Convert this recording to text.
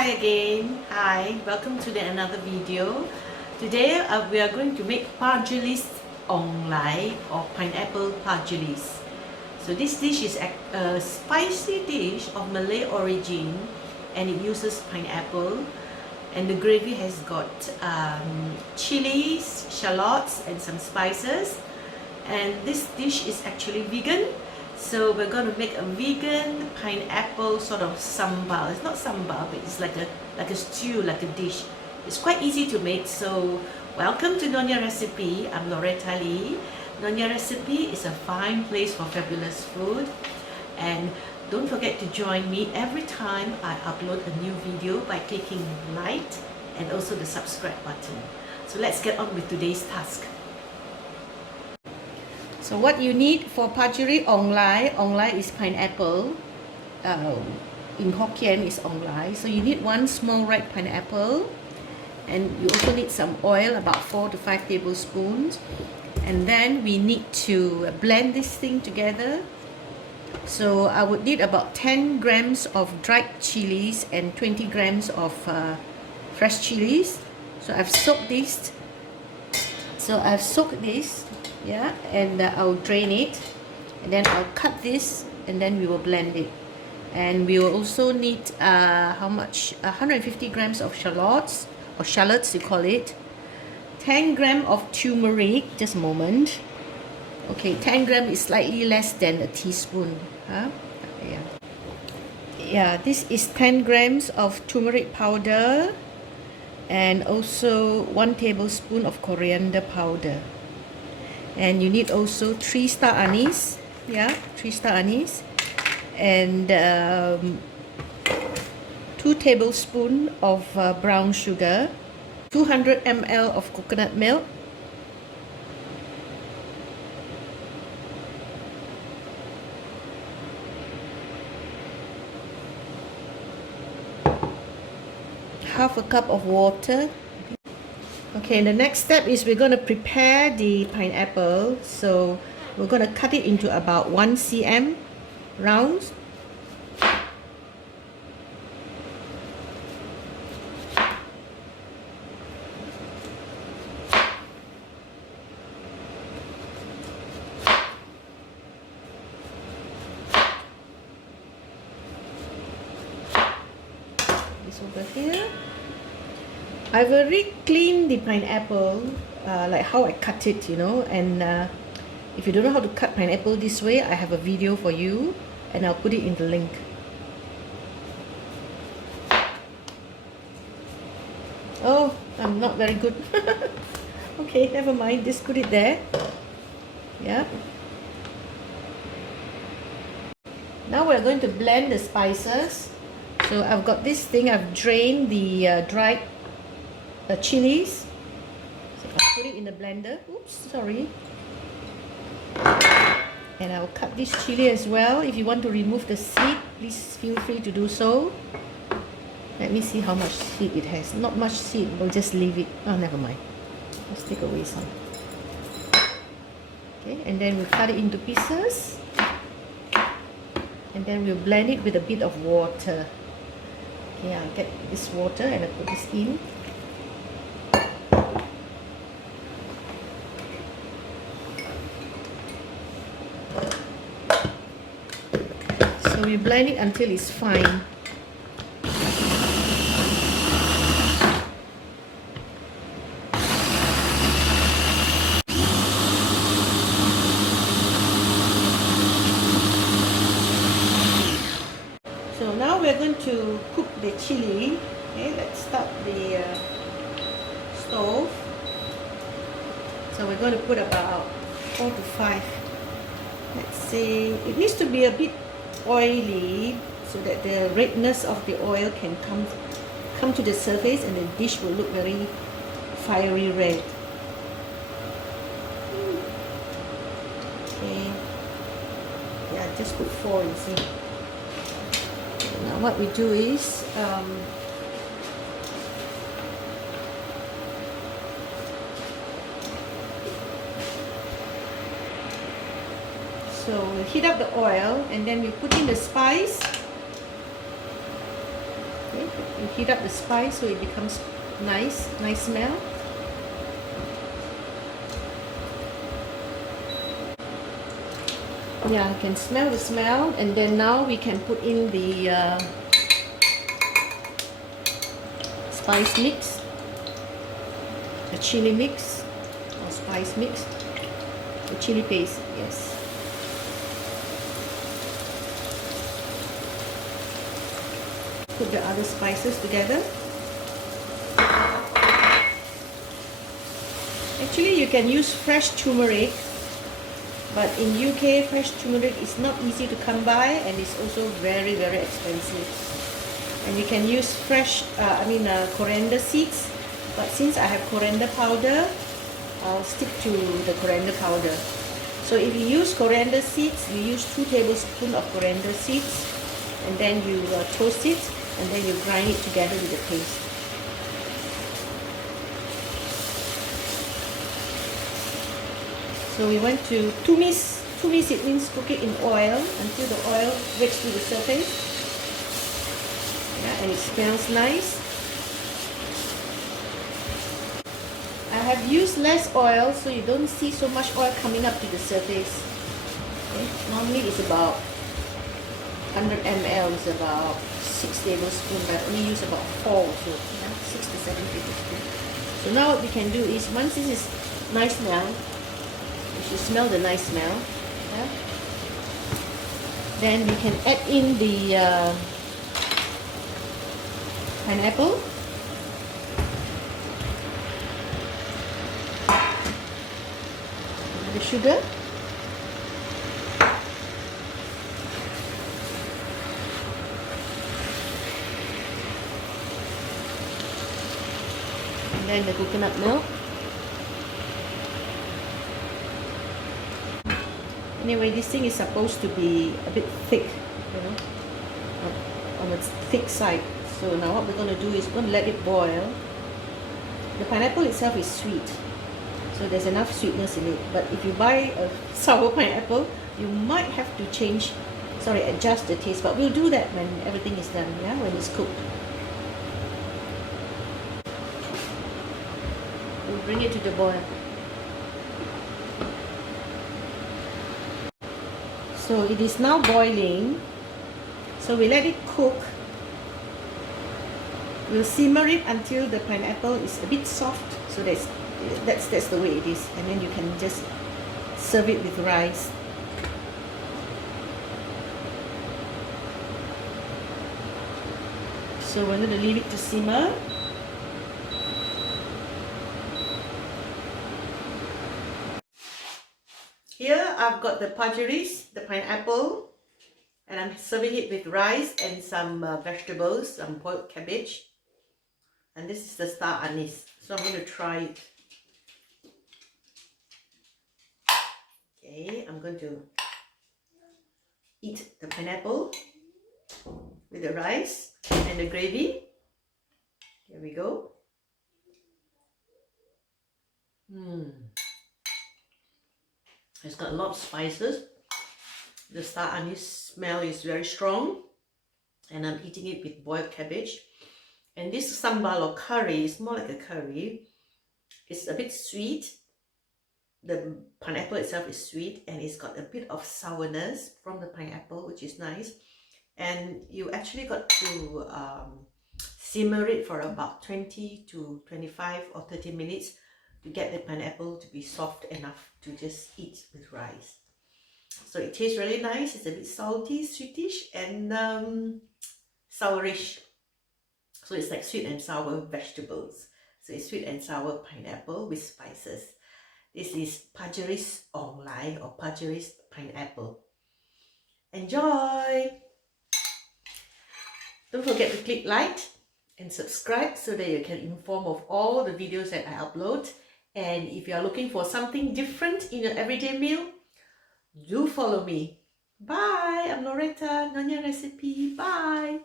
Hi again. Hi, welcome to another video. Today we are going to make pargelis onglai or pineapple pargelis. So this dish is a spicy dish of Malay origin and it uses pineapple, and the gravy has got chilies, shallots and some spices, and this dish is actually vegan. So we're going to make a vegan pineapple sort of sambal. It's not sambal, but it's like a stew, like a dish. It's quite easy to make. So welcome to Nyonya Recipe. I'm Loretta Lee. Nyonya Recipe is a fine place for fabulous food. And don't forget to join me every time I upload a new video by clicking like and also the subscribe button. So let's get on with today's task. So what you need for parjuri onglai, onglai is pineapple. In Hokkien is onglai. So you need one small red pineapple, and you also need some oil, about 4 to 5 tablespoons. And then we need to blend this thing together. So I would need about 10 grams of dried chilies and 20 grams of fresh chilies. So I've soaked this. Yeah, and I'll drain it, and then I'll cut this, and then we will blend it. And we will also need how much? 150 grams of shallots, or shallots you call it. 10 grams of turmeric. Just a moment. Okay, 10 grams is slightly less than a teaspoon. Yeah, this is 10 grams of turmeric powder, and also 1 tablespoon of coriander powder. And you need also 3 star anise, 3 star anise, and 2 tablespoons of brown sugar, 200 ml of coconut milk, half a cup of water. Okay, the next step is we're going to prepare the pineapple. So we're going to cut it into about 1 cm rounds. This over here. I've already cleaned the pineapple, like how I cut it, and if you don't know how to cut pineapple this way, I have a video for you, and I'll put it in the link. Oh, I'm not very good. Okay, never mind, just put it there. Yeah. Now we're going to blend the spices. So I've got this thing, I've drained the dried chilies. So I'll put it in the blender. Oops, sorry. And I'll cut this chili as well. If you want to remove the seed, please feel free to do so. Let me see how much seed it has. Not much seed, we'll just leave it. Oh, never mind. Let's take away some. Okay, and then we'll cut it into pieces. And then we'll blend it with a bit of water. Okay, I'll get this water and I'll put this in. So we blend it until it's fine. So now we're going to cook the chili. Okay, let's start the stove. So we're going to put about 4 to 5. Let's say it needs to be a bit oily so that the redness of the oil can come to the surface, and the dish will look very fiery red. Okay, yeah, just put 4 and see. Now what we do is so we heat up the oil, and then we put in the spice. Okay, you heat up the spice so it becomes nice smell. Yeah, I can smell the smell, and then now we can put in the spice mix, the chili mix or spice mix, the chili paste, yes. Put the other spices together. Actually, you can use fresh turmeric, but in UK, fresh turmeric is not easy to come by, and it's also very expensive. And you can use fresh, coriander seeds, but since I have coriander powder, I'll stick to the coriander powder. So if you use coriander seeds, you use 2 tablespoons of coriander seeds, and then you toast it, and then you grind it together with the paste. So we want to tumis. Tumis, it means cook it in oil until the oil breaks through the surface. Yeah, and it smells nice. I have used less oil, so you don't see so much oil coming up to the surface. Okay. Normally it's about 100 ml, is about 6 tablespoons, but I only use about 4, so 6 to 7 tablespoons. So now what we can do is, once this is nice smell, you should smell the nice smell. Yeah? Then we can add in the pineapple. The sugar. And then the coconut milk. Anyway, this thing is supposed to be a bit thick, you know, on the thick side. So now what we're going to do is we're going to let it boil. The pineapple itself is sweet, so there's enough sweetness in it. But if you buy a sour pineapple, you might have to adjust the taste. But we'll do that when everything is done, yeah, when it's cooked. We'll bring it to the boil. So it is now boiling, so we let it cook. We'll simmer it until the pineapple is a bit soft, so that's the way it is, and then you can just serve it with rice. So we're going to leave it to simmer. Here I've got the pajeris, the pineapple, and I'm serving it with rice and some vegetables, some boiled cabbage. And this is the star anise, so I'm going to try it. Okay, I'm going to eat the pineapple with the rice and the gravy. Here we go. It's got a lot of spices. The star anise smell is very strong, and I'm eating it with boiled cabbage. And this sambal or curry is more like a curry. It's a bit sweet. The pineapple itself is sweet, and it's got a bit of sourness from the pineapple, which is nice. And you actually got to simmer it for about 20 to 25 or 30 minutes to get the pineapple to be soft enough to just eat with rice. So it tastes really nice. It's a bit salty, sweetish, and sourish. So it's like sweet and sour vegetables. So it's sweet and sour pineapple with spices. This is pajeris onglae or pajeris pineapple. Enjoy! Don't forget to click like and subscribe so that you can inform of all the videos that I upload. And if you are looking for something different in your everyday meal, do follow me. Bye! I'm Loretta, Nyonya Recipe. Bye!